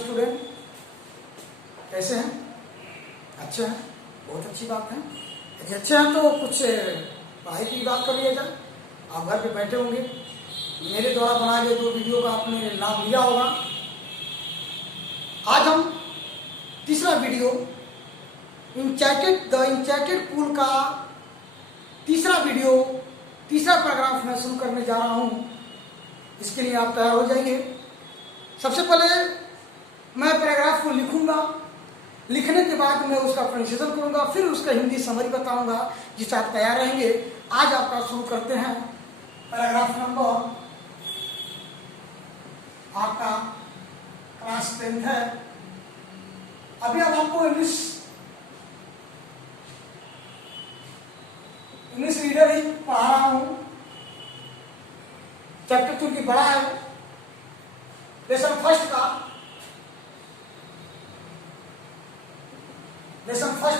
Student, कैसे हैं? अच्छे हैं, बहुत अच्छी बात है। यदि अच्छे हैं तो कुछ पढ़ाई की बात कर लिया जाए। आप घर पे बैठे होंगे, मेरे द्वारा बनाए गए 2 वीडियो का आपने लाभ लिया होगा। आज हम तीसरा वीडियो द इंचैटेड पूल का तीसरा वीडियो, तीसरा पैराग्राफ मैं शुरू करने जा रहा हूं। इसके लिए आप तैयार हो जाइए। सबसे पहले मैं पैराग्राफ को लिखूंगा, लिखने के बाद मैं उसका प्रोनाउंसिएशन करूंगा, फिर उसका हिंदी समरी बताऊंगा, जिससे आप तैयार रहेंगे। आज आपका शुरू करते हैं। पैराग्राफ नंबर आपका क्लास 10 है। अभी अब आपको इंग्लिश रीडर ही पढ़ा रहा हूं। चैप्टर 2 की बड़ा है। लेसन फर्स्ट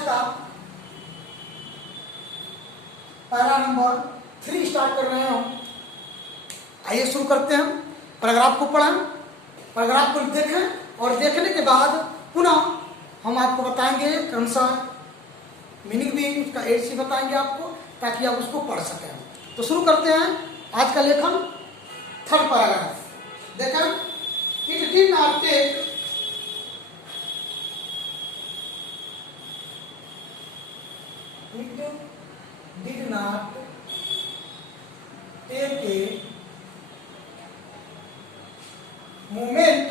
का पैरा नंबर 3 स्टार्ट कर रहे हैं। आइए शुरू करते हैं। पैराग्राफ को पढ़ें, पैराग्राफ को देखें और देखने के बाद पुनः हम आपको बताएंगे कौन सा मीनिंग भी उसका एड से बताएंगे आपको, ताकि आप उसको पढ़ सकें। तो शुरू करते हैं आज का लेखन। थर्ड पैराग्राफ देखें। It did not take a moment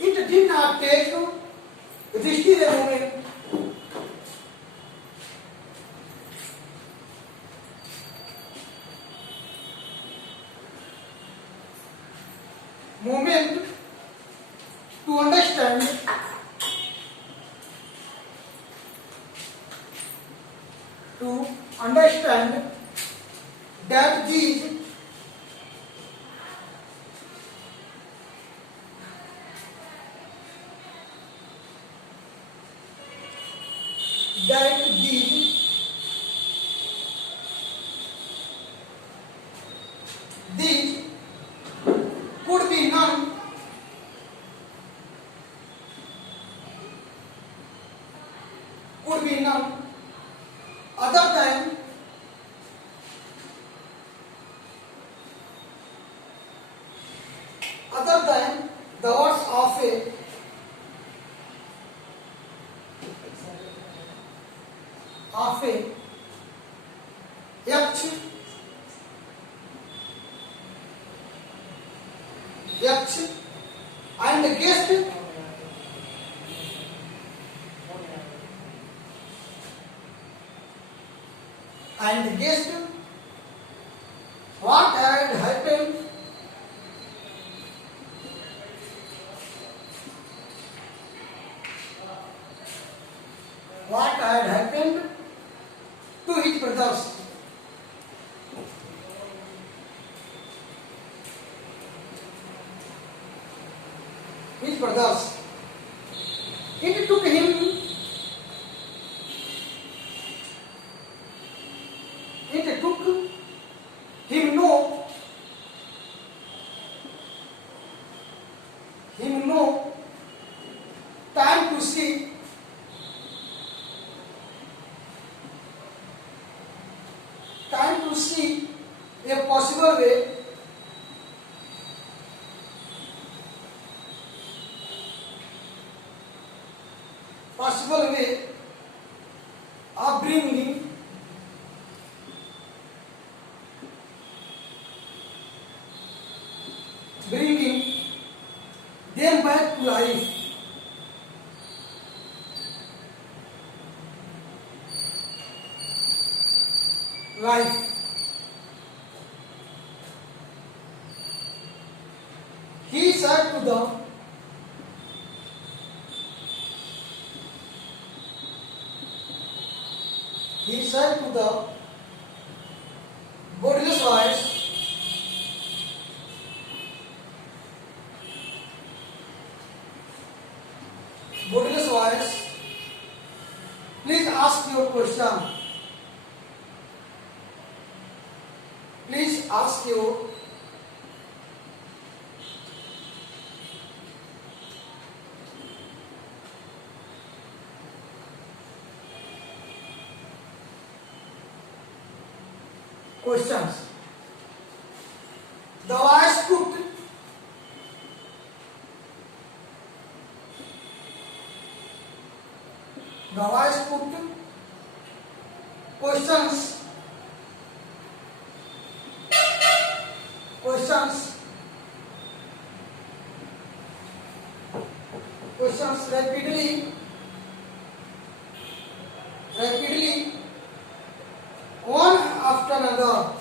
it did not take Rishti a moment to understand that these could be none other than the words of a yaksh and guessed what had happened to his brothers. It took him no time to see a possible way of bringing them back to life. He said to the bodiless voice, please ask your question. Please ask your questions. The voice put questions rapidly one after another.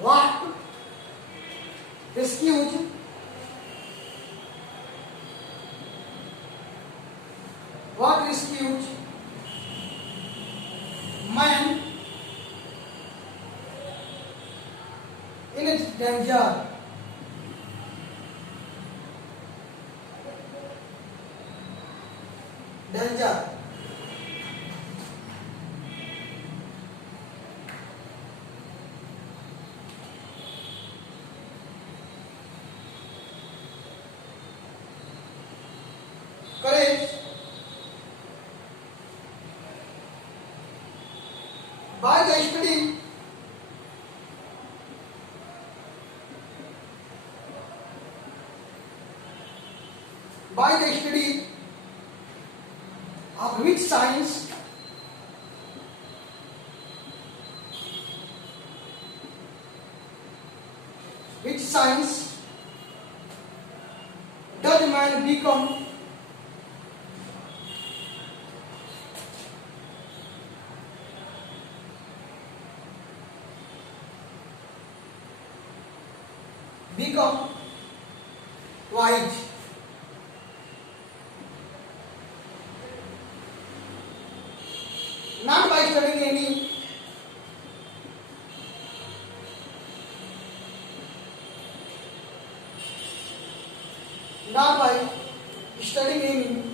What rescued man in danger? Courage. By the study of which science does man become wise? Not by studying any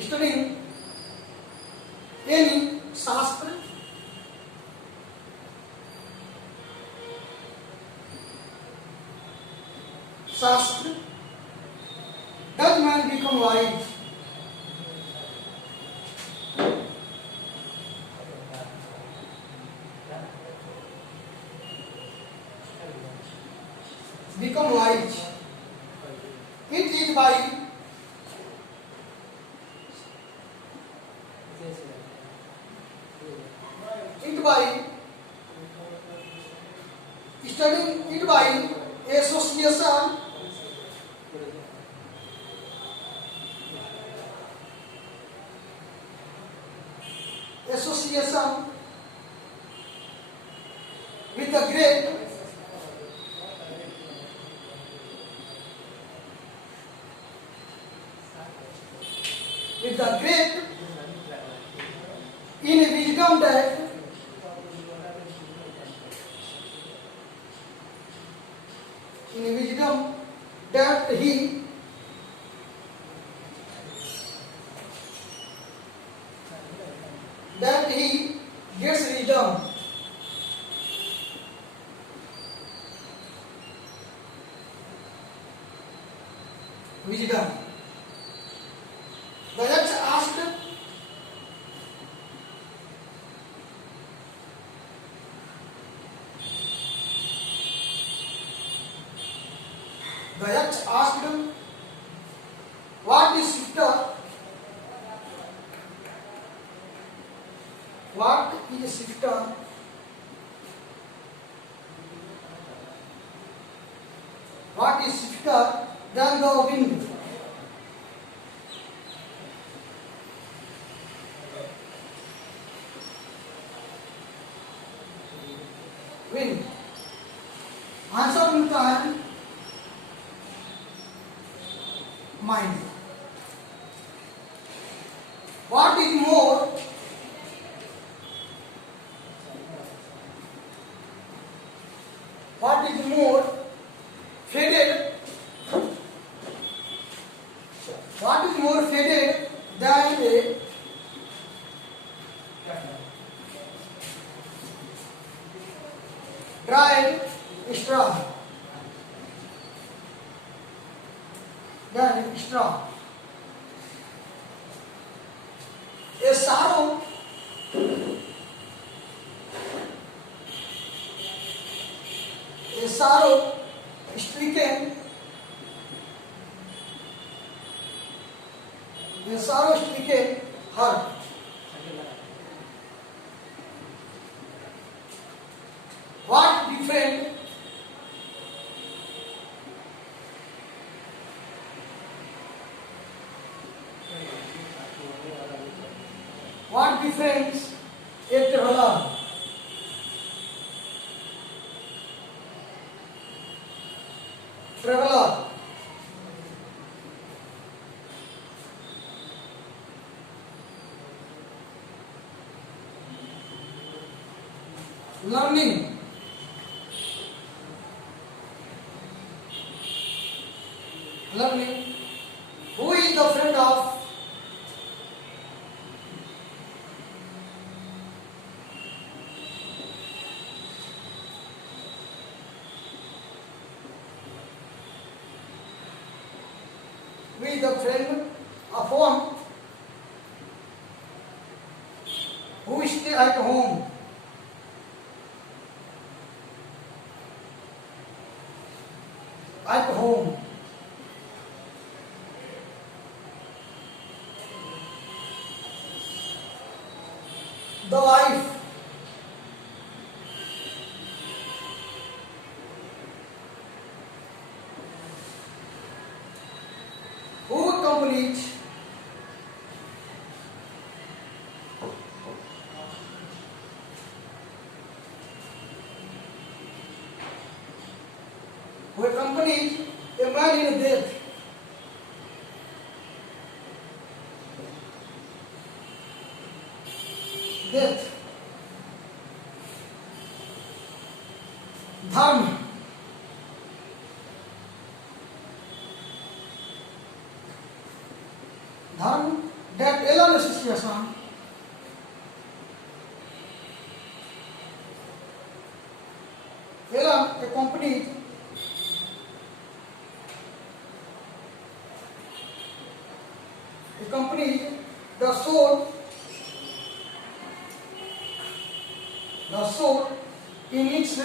studying any shastra, does man become wise? It is by studying it by association with the great in wisdom that he gets wisdom. The judge asked, what is shifter? What is shifter? What is shifter than the wind? Wind. Answer मिलता है mind. What is more बताएंगे dried straw, dried straw. ये सारों स्ट्रीकेन, ये सारों स्ट्रीकेन हर। What different what difference a traveler learning who is the friend of one who stay at home, the wife, who accompanies a man in death, धर्म, that alone association accompanied the soul in its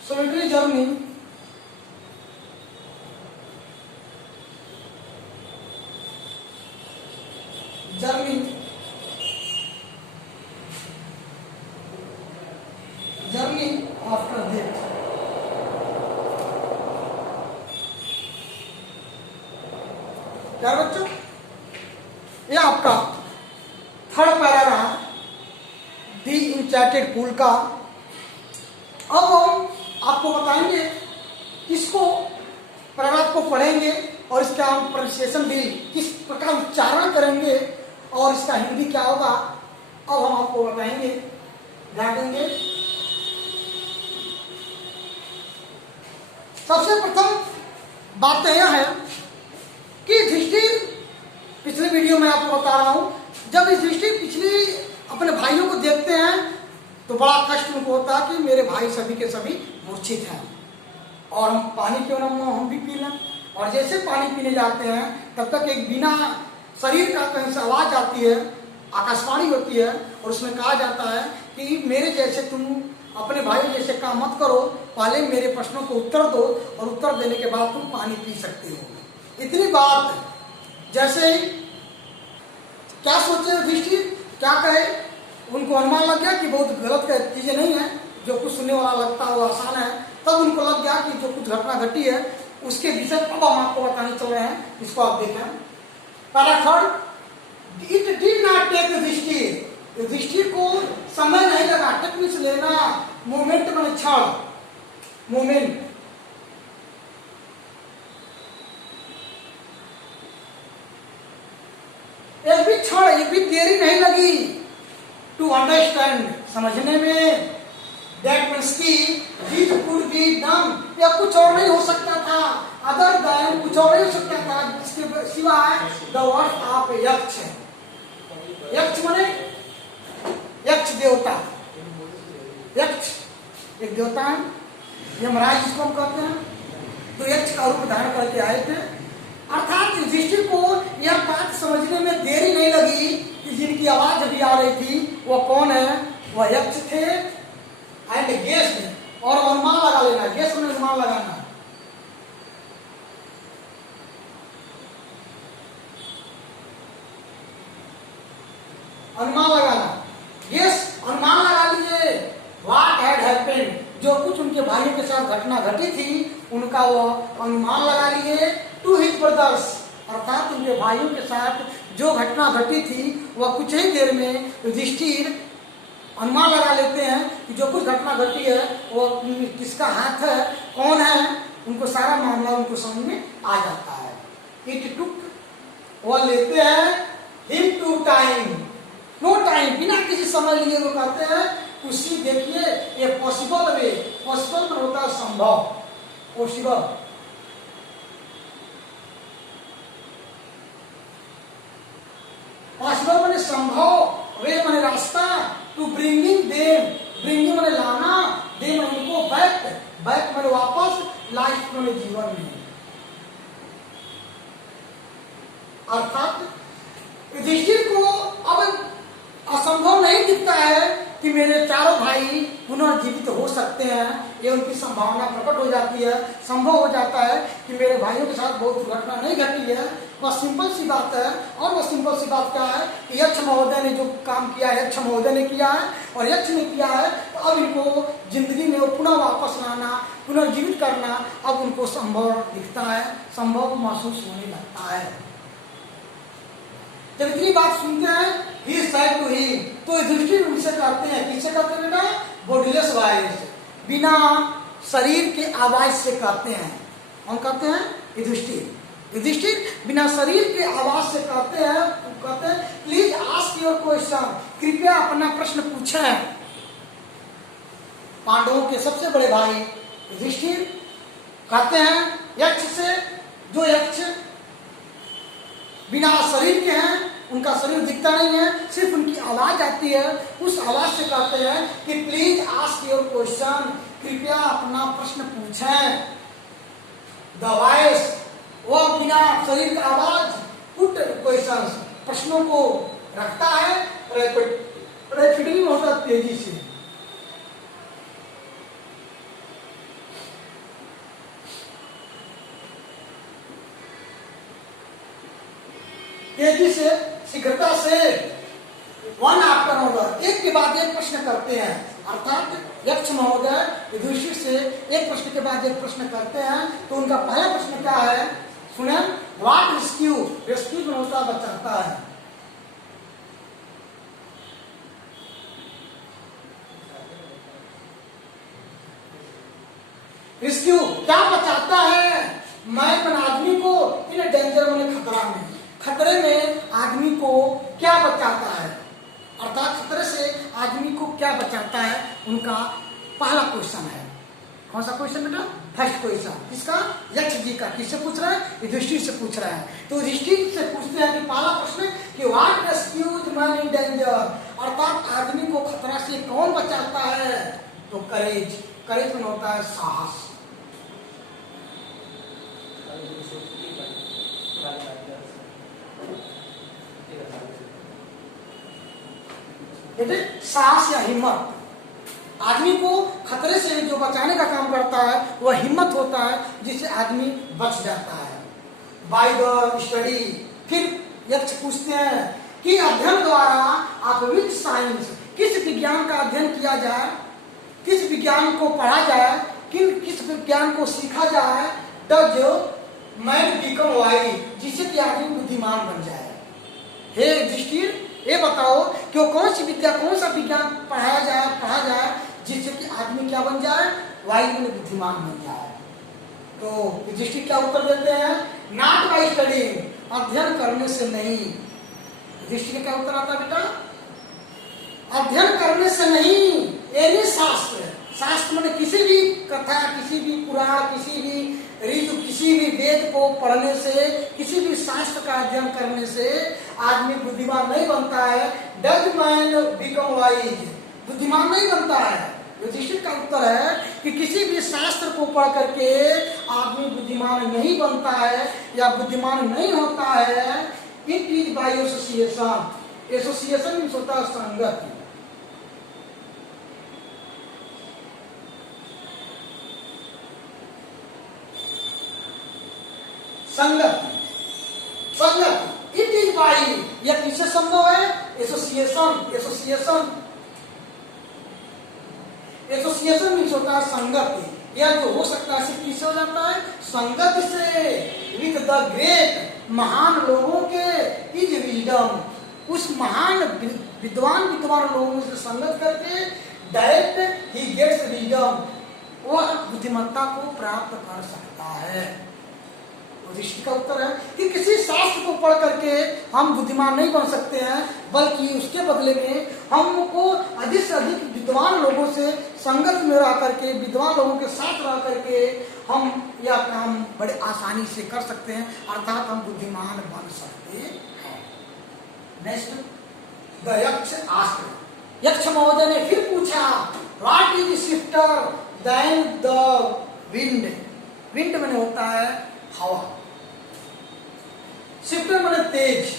solitary journey after death। क्या बच्चों, ये आपका third para रहा दी इंचैर्टेड pool का। अब हम आपको बताएंगे इसको पैराग्राफ को पढ़ेंगे और इसका हम प्रोनाउंसिएशन भी किस प्रकार उच्चारण करेंगे और इसका हिंदी क्या होगा, अब हम आपको बताएंगे, ध्यान देंगे। सबसे प्रथम बात तो यह है कि युधिष्ठिर, पिछले वीडियो में आपको बता रहा हूं, जब युधिष्ठिर पिछली अपने भाइयों को देखते हैं तो बड़ा कष्ट उनको होता है कि मेरे भाई सभी के सभी मूर्छित हैं और हम पानी क्यों ना हम भी पी लें। और जैसे पानी पीने जाते हैं तब तक एक बिना शरीर का कहीं से आवाज आती है, आकाशवाणी होती है और उसमें कहा जाता है कि मेरे जैसे तुम अपने भाई जैसे काम मत करो, पहले मेरे प्रश्नों को उत्तर दो और उत्तर देने के बाद तुम पानी पी सकते हो। इतनी बात जैसे ही क्या सोचे युधिष्ठिर, क्या कहे, उनको अनुमान लग गया कि बहुत गलत चीजें नहीं है, जो कुछ सुनने वाला लगता है वो आसान है। तब उनको लग गया कि जो कुछ घटना घटी है उसके विषय अब हम आपको बताने चल रहे हैं, इसको आप देखें। पहला third, it did not take Yudhishthira, Yudhishthira को समय नहीं लगा, टेक्निक्स लेना, मोमेंट में क्षण, मोमेंट, एक भी क्षण, एक भी देरी नहीं लगी टू अंडरस्टैंड, समझने में, दैट मींस की दिस कुड बी डन, या कुछ और नहीं हो सकता था अदर देन कुछ और नहीं हो सकता था जिसके सिवाय द वर्ड ऑफ यक्ष। यक्ष माने यक्ष देवता, यक्ष एक देवता है, यमराज जिसको हम कहते हैं, तो यक्ष का रूप धारण करके आए थे। अर्थात युधिष्ठिर को यह बात समझने में देरी नहीं लगी कि जिनकी आवाज अभी आ रही थी वो कौन है, वह यक्ष थे एंड गेस है। और अनुमान लगा लेना, गेस में अनुमान लगाना, अनुमान लगाना, गेस अनुमान लगा लीजिए। व्हाट हैड हैपेंड, जो कुछ उनके भाइयों के साथ घटना घटी थी उनका वो अनुमान लगा लिए। टू हिज ब्रदर्स, अर्थात उनके भाइयों के साथ जो घटना घटी थी वह कुछ ही देर में युधिष्ठिर अनुमान लगा लेते हैं कि जो कुछ घटना घटी है वो किसका हाथ है, कौन है, उनको सारा मामला उनको समझ में आ जाता है। इट टुक, वो लेते हैं him to time, no time, बिना किसी समय लिए वो कहते हैं उसी देखिए ये पॉसिबल वे, पॉसिबल में होता है संभव, पॉसिबल, पॉसिबल माने संभव, वे माने रास्ता, टू ब्रिंगिंग देम, ब्रिंगिंग माने लाना, देम उनको बैक, बैक माने वापस, लाइफ माने जीवन में। अर्थात युधिष्ठिर को अब असंभव नहीं दिखता है कि मेरे चारों भाई पुनर्जीवित हो सकते हैं, ये उनकी संभावना प्रकट हो जाती है, संभव हो जाता है कि मेरे भाइयों के साथ बहुत दुर्घटना नहीं घटी है। वह सिंपल सी बात है, और वह सिंपल सी बात क्या है कि यक्ष महोदय ने जो काम किया है, यक्ष महोदय ने किया है और यक्ष ने किया है, तो अब इनको जिंदगी में वो पुनः वापस लाना, पुनर्जीवित करना अब उनको संभव दिखता है, संभव महसूस होने लगता है। जब इतनी बात सुनते हैं he said to him, तो युधिष्ठिर उनसे कहते हैं, किससे कहते हैं बेटा, बॉडीलेस वॉइस, बिना शरीर के आवाज से कहते हैं। कौन कहते हैं, युधिष्ठिर, युधिष्ठिर बिना शरीर के आवाज से कहते हैं, कहते हैं प्लीज आस्क योर क्वेश्चन, कृपया अपना प्रश्न पूछें। पांडवों के सबसे बड़े भाई युधिष्ठिर कहते हैं यक्ष से, जो यक्ष बिना शरीर के हैं, उनका शरीर दिखता नहीं है, सिर्फ उनकी आवाज आती है, उस आवाज से कहते हैं कि प्लीज आस्क योर क्वेश्चन, कृपया अपना प्रश्न पूछें। द वॉइस, वो बिना शरीर का आवाज, पुट क्वेश्चन, प्रश्नों को रखता है, रैपिडली होता तेजी से। तेजी से, शीघ्रता से, वन आफ्टर अनदर, एक के बाद एक प्रश्न करते हैं। अर्थात यक्ष महोदय युधिष्ठिर से एक प्रश्न के बाद एक प्रश्न करते हैं, तो उनका पहला प्रश्न क्या है सुने, व्हाट रेस्क्यू, रेस्क्यू में होता बचाता है, रेस्क्यू क्या बचाता है, मैं अपने आदमी को इन डेंजर में, खतरा में, खतरे में आदमी को क्या बचाता है, अर्थात खतरे से आदमी को क्या बचाता है, उनका पहला क्वेश्चन है। कौन सा क्वेश्चन बेटा, फर्स्ट क्वेश्चन, किसका, यक्ष जी का। किससे पूछ रहा है, युधिष्ठिर से पूछ रहा है। तो युधिष्ठिर से पूछते हैं कि पहला प्रश्न कि what rescues man in danger, अर्थात आदमी को खतरा से कौन बचाता है, तो करेज, करेज में होता है साहस। साहस या हिम्मत, आदमी को खतरे से जो बचाने का काम करता है वह हिम्मत होता है, जिससे आदमी बच जाता है। बाय द स्टडी, फिर यक्ष पूछते हैं कि अध्ययन द्वारा आप विच साइंस, किस विज्ञान का अध्ययन किया जाए, किस विज्ञान को पढ़ा जाए, किस विज्ञान को सीखा जाए, डज मैन बिकम वाइज, जिससे कि आदमी बुद्धिमान बन जाए। हे युधिष्ठिर, ये बताओ कि वो कौन सी विद्या, कौन सा विज्ञान पढ़ा जाए जिससे कि आदमी क्या बन जाए, वाइज में बुद्धिमान बन जाए। तो युधिष्ठिर क्या उत्तर देते हैं, नॉट बाय स्टडीइंग, अध्ययन करने से नहीं। युधिष्ठिर क्या उत्तर आता बेटा, अध्ययन करने से नहीं, एनी शास्त्र, शास्त्र माने किसी भी कथा, किसी भी पुराण, किसी भी ऋजु किसी भी वेद को पढ़ने से, किसी भी शास्त्र का अध्ययन करने से आदमी बुद्धिमान नहीं बनता है। डज मैन बिकम वाइज, बुद्धिमान नहीं बनता है। युधिष्ठिर का उत्तर है कि किसी भी शास्त्र को पढ़ करके आदमी बुद्धिमान नहीं बनता है या बुद्धिमान नहीं होता है। It is by association, association means होता है संगति। संगति, संगति, इट इज बाय, यह किससे संभव है? एसोसिएशन, एसोसिएशन, एसोसिएशन मीन्स होता है संगति। यह जो हो सकता है सिर्फ किससे हो जाता है? संगत से। विद द ग्रेट, महान लोगों के इज विजडम, उस महान विद्वान लोगों से संगत करके डायरेक्ट ही गेट्स विजडम, वह बुद्धिमत्ता को प्राप्त कर सकता है। युधिष्ठिर का उत्तर है कि किसी शास्त्र को पढ़ करके हम बुद्धिमान नहीं बन सकते हैं, बल्कि उसके बदले में हमको अधिक से अधिक विद्वान लोगों से संगत में रह करके, विद्वान लोगों के साथ रह करके हम यह काम बड़े आसानी से कर सकते हैं, अर्थात हम बुद्धिमान बन सकते हैं। नेक्स्ट, द यक्ष आस्क्ड, यक्ष महोदय ने फिर पूछा, what is swifter than the wind. Wind मैंने होता है हवा, स्विफ्टर मैंने तेज,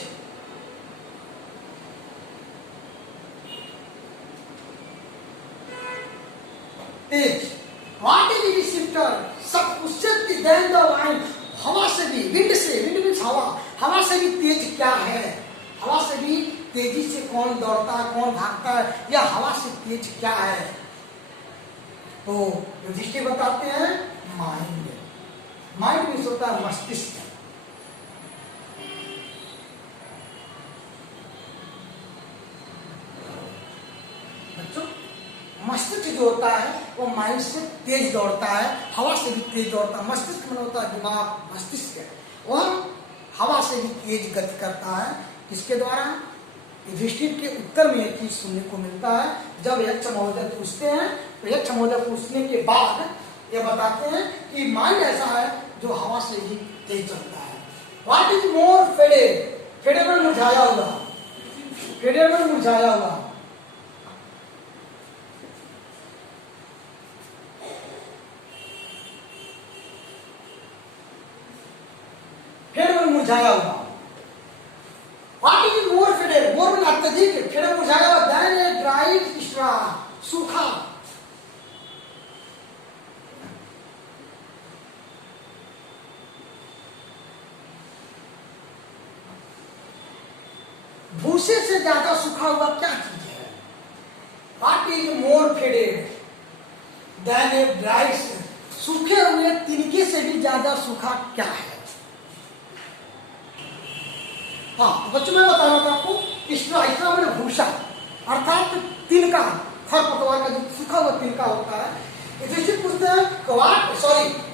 तेज। व्हाट इज स्विफ्टर, सब उससे देन द वाइंड, हवा से भी, विंड से, विंड मीन्स हवा, हवा से भी तेज क्या है? हवा से भी तेजी से कौन दौड़ता है, कौन भागता है, या हवा से तेज क्या है? तो युधिष्ठिर बताते हैं माइंड। माइंड मीन्स होता है मस्तिष्क। बच्चों, मस्तिष्क जो होता है वो माइंड से तेज दौड़ता है, हवा से भी तेज दौड़ता है। मस्तिष्क में होता है दिमाग, मस्तिष्क है, वह हवा से भी तेज गति करता है। किसके द्वारा? युधिष्ठिर के उत्तर में एक चीज सुनने को मिलता है। जब यक्ष महोदय पूछते हैं तो यक्ष महोदय पूछने के बाद ये बताते हैं कि माइंड ऐसा है जो हवा से ही तेज चलता है। What is more faded, faded में मुरझाया हुआ, फेडेड में मुरझाया हुआ, फेडेड में मुरझाया हुआ। व्हाट इज मोर फेडेड, मोर में अत्यधिक, फेडेड में मुरझाया हुआ, देन ए ड्राइड स्ट्रा, सूखा। भूसे से ज्यादा सूखा हुआ क्या चीज है? What is more faded than a dry, सूखे हुए तिनके से भी ज्यादा सूखा क्या है? हाँ बच्चों, मैं बता रहा था आपको, स्ट्रा मैंने भूसा, अर्थात तिनका, खरपतवार का जो सूखा हुआ तिनका होता है। युधिष्ठिर पूछते हैं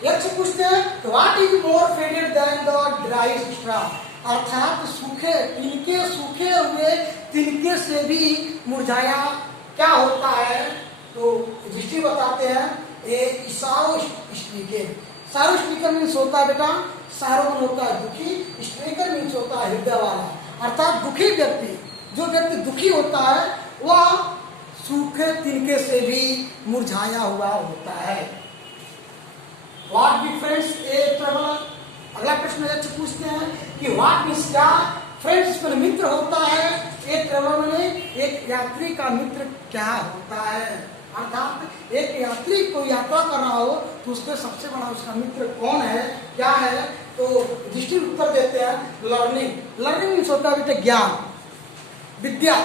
यक्ष पूछते हैं what is more faded than the dry straw, अर्थात सूखे तिनके, सूखे हुए तिनके से भी मुरझाया क्या होता है? तो युधिष्ठिर बताते हैं ए सारो स्ट्रीकर। सारो स्ट्रीकर मीन्स होता है बेटा, सारो मन होता है दुखी, स्ट्रीकर मीन्स होता है हृदय वाला, अर्थात दुखी व्यक्ति। जो व्यक्ति दुखी होता है वह सूखे तिनके से भी मुरझाया हुआ होता है। व्हाट डिफरेंस ए ट्रेवलर, अगला प्रश्न यक्ष पूछते हैं कि व्हाट मीन्स क्या? फ्रेंड्स में मित्र होता है, एक ट्रेवलर में एक यात्री का मित्र क्या होता है? अर्थात एक यात्री को यात्रा कर रहा हो तो उसके सबसे बड़ा उसका मित्र कौन है, क्या है? तो युधिष्ठिर उत्तर देते हैं लर्निंग। लर्निंग मीन्स होता है बेटे ज्ञान, विद्या,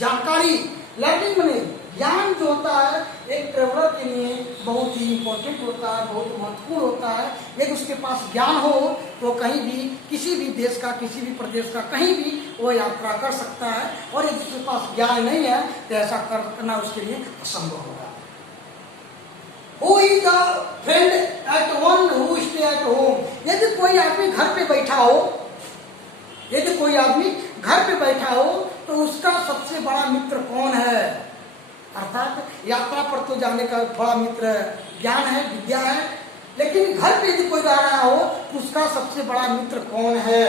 जानकारी। लर्निंग में ज्ञान जो होता है एक ट्रेवलर के लिए बहुत ही इंपॉर्टेंट होता है, बहुत महत्वपूर्ण होता है। यदि उसके पास ज्ञान हो तो कहीं भी, किसी भी देश का, किसी भी प्रदेश का, कहीं भी वो यात्रा कर सकता है। और यदि उसके पास ज्ञान नहीं है तो ऐसा करना उसके लिए असंभव होगा। Who is the friend at one who stay at home? यदि कोई आदमी घर पे बैठा हो, यदि कोई आदमी घर पे बैठा हो तो उसका सबसे बड़ा मित्र कौन है? अर्थात यात्रा पर तो जाने का बड़ा मित्र ज्ञान है, विद्या है, लेकिन घर पे यदि कोई रह रहा हो तो उसका सबसे बड़ा मित्र कौन है?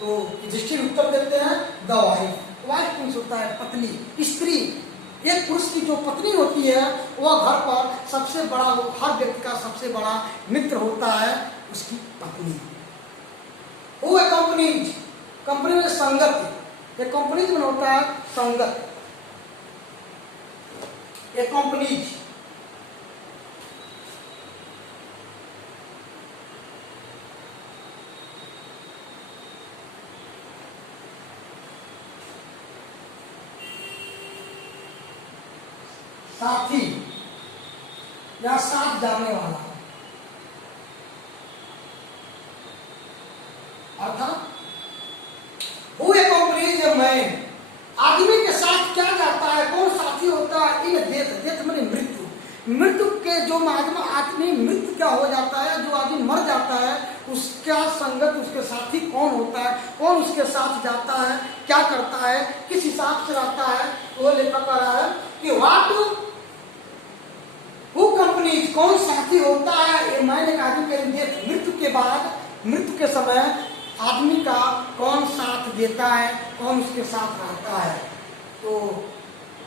तो युधिष्ठिर उत्तर देते हैं द वाइफ। वाइफ मीन्स होता है पत्नी, स्त्री। एक पुरुष की जो पत्नी होती है वह घर पर सबसे बड़ा, हर व्यक्ति का सबसे बड़ा मित्र होता है उसकी पत्नी। वो कंपनीज, कंपनी में संगत, एक कंपनीज में होता है संगत, एक कंपनीज। साथी या साथ जाने वाला, अर्थात who A companies a man, आदमी के साथ क्या जाता है, कौन साथी होता है? इन डेथ, डेथ माने मृत्यु, मृत्यु के जो आदमी मृत्यु क्या हो जाता है, जो आदमी मर जाता है उसका संगत, उसके साथी कौन होता है, कौन उसके साथ जाता है, क्या करता है, किस हिसाब से रहता है, वो लेखक कह रहा है कि व्हाट हु कंपनीज, कौन साथी होता है ए मैन, एक आदमी के डेथ, मृत्यु के बाद, मृत्यु के समय आदमी का कौन साथ देता है, कौन उसके साथ रहता है? तो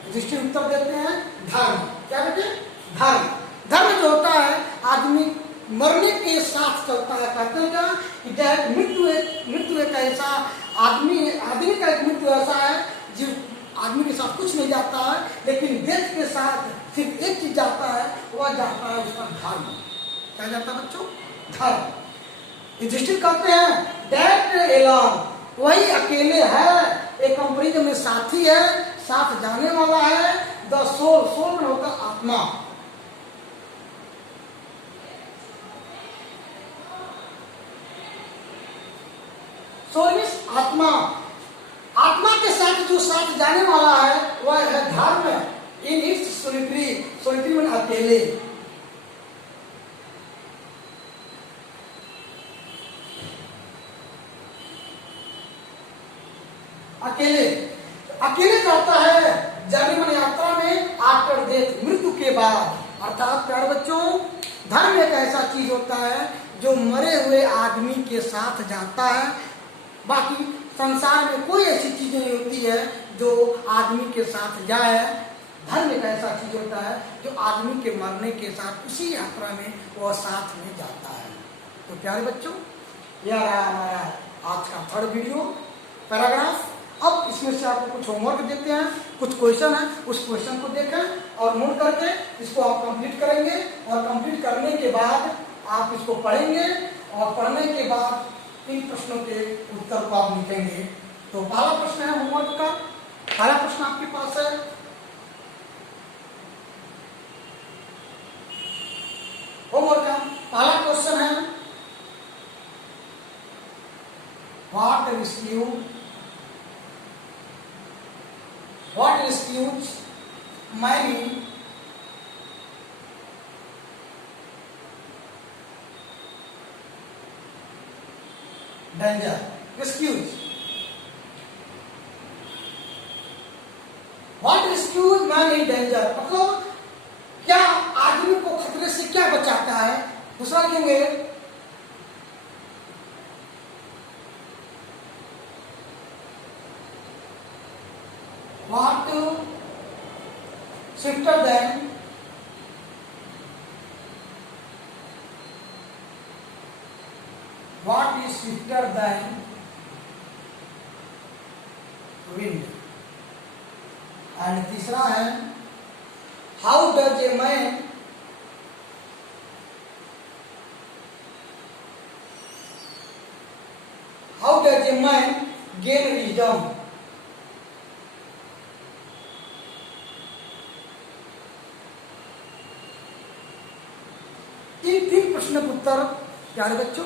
युधिष्ठिर उत्तर देते हैं धर्म। क्या बेटे? धर्म। धर्म जो होता है आदमी मरने के साथ चलता है। कहते हैं क्या कि मृत्यु एक ऐसा आदमी का एक मृत्यु ऐसा है जो आदमी के साथ कुछ नहीं जाता है, लेकिन डेथ के साथ सिर्फ एक चीज जाता है, वह जाता है उसका धर्म। क्या जाता है बच्चों? धर्म। युधिष्ठिर कहते हैं दैट एलोन, वही अकेले है, एक कंपनी में साथी है, साथ जाने वाला है। द सोल, सोल में होता आत्मा, सोल मीन्स आत्मा। आत्मा के साथ जो साथ जाने वाला है वह है धर्म। इन इट्स सोलिटरी, सोलिटरी में अकेले, अकेले, अकेले जाता है जाने मन यात्रा में, आफ्टर डेथ, मृत्यु के बाद। अर्थात प्यारे बच्चों, धर्म एक ऐसा चीज होता है जो मरे हुए आदमी के साथ जाता है। बाकी संसार में कोई ऐसी चीज नहीं होती है जो आदमी के साथ जाए। धर्म एक ऐसा चीज होता है जो आदमी के मरने के साथ उसी यात्रा में वह साथ में जाता है। तो प्यारे बच्चों, यह रहा हमारा आज का थर्ड वीडियो पैराग्राफ। अब इसमें से आपको कुछ होमवर्क देते हैं, कुछ क्वेश्चन है, उस क्वेश्चन को देखें और नोट करके इसको आप कंप्लीट करेंगे। और कंप्लीट करने के बाद आप इसको पढ़ेंगे और पढ़ने के बाद इन प्रश्नों के उत्तर को आप लिखेंगे। तो पहला प्रश्न है होमवर्क का, पहला प्रश्न आपके पास है, होमवर्क का पहला क्वेश्चन है what rescues many danger, rescues, what rescues many danger, मतलब क्या आदमी को खतरे से क्या बचाता है? दूसरा लिखेंगे what swifter than what is swifter than wind, and तीसरा है how does a man gain wisdom? तीन प्रश्न के उत्तर प्यारे बच्चों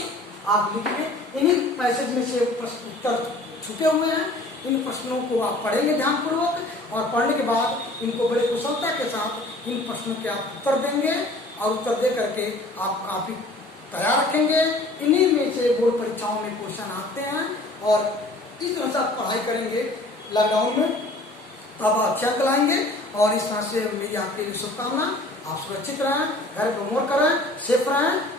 आप लिखिए। इन्हीं पैसेज में से प्रश्न उत्तर छुपे हुए हैं। इन प्रश्नों को आप पढ़ेंगे ध्यानपूर्वक और पढ़ने के बाद इनको बड़े कुशलता के साथ इन प्रश्नों के आप उत्तर देंगे और उत्तर दे करके आप काफी तैयार रखेंगे। इन्हीं में से बोर्ड परीक्षाओं में क्वेश्चन आते हैं और इस तरह से आप पढ़ाई करेंगे लॉकडाउन में, तब आप अच्छा लाएंगे और इस तरह से मेरी आपके लिए शुभकामना। आप सुरक्षित रहें, घर पर मोर करें, सेफ रहें।